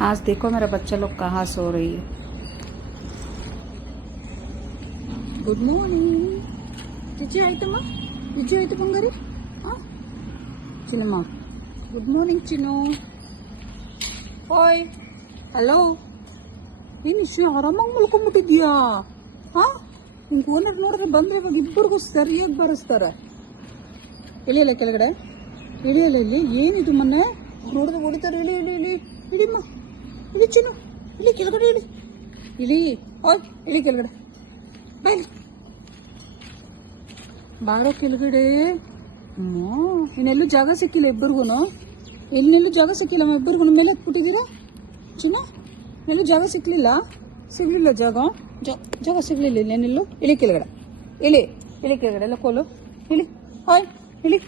आज देखो मेरा बच्चा लोग कहाँ सो रही है। गुड मॉर्निंग चिची आयतम्मा चिची आयತು ಬಂಗಾರಿ ಚಿನ್ನಮ್ಮ ಗುಡ್ ಮಾರ್ನಿಂಗ್ ಚಿನ್ನು ಓಯ್ ಹಲೋ ಏನು ಇಷ್ಟು ಆರಾಮಾಗಿ ಮಲ್ಕೊಂಡ್ಬಿಟ್ಟಿದ್ಯಾ ನಿಮ್ಗೆ ಓನರ್ ನೋಡಿದ್ರೆ ಬಂದ್ರೆ ಇವಾಗ ಇಬ್ಬರಿಗೂ ಸರಿಯಾಗಿ ಬರೆಸ್ತಾರೆ ಇಳಿಯಲ್ಲ ಕೆಳಗಡೆ ಇಳಿಯಲ್ಲ ಇಲ್ಲಿ ಏನಿದು ಮೊನ್ನೆ ನೋಡಿದ್ರೆ ಹೊಡಿತಾರೆ ಇಳಿ ಇಳಿ ಇಳಿ ಇಳಿಮ್ಮ ಇಳಿ ಚಿನ್ನು ಇಳಿ ಕೆಳಗಡೆ ಇಳಿ ಇಳಿ ಓಯ್ ಇಳಿ ಕೆಳಗಡೆ ಬಾಯ್ ಬಾಳ ಕೆಳಗಡೆ ಇನ್ನೆಲ್ಲೂ ಜಾಗ ಸಿಕ್ಕಿಲ್ಲ ಇಬ್ಬರಿಗೂ ಎಲ್ಲೆಲ್ಲೂ ಜಾಗ ಸಿಕ್ಕಿಲ್ಲ ಇಬ್ಬರಿಗೂ ಮೇಲೆ ಹತ್ಬಿಟ್ಟಿದ್ದೀರಾ ಚಿನ್ನ ಎಲ್ಲೂ ಜಾಗ ಸಿಗ್ಲಿಲ್ಲ ಜಾಗ ಸಿಗ್ಲಿಲ್ಲ ಇನ್ನೇನೆಲ್ಲೂ ಇಳಿ ಕೆಳಗಡೆ ಇಳಿ ಕೆಳಗಡೆ ಎಲ್ಲ ಕೋಲು ಇಳಿ ಹಾಯ್ ಇಳಿ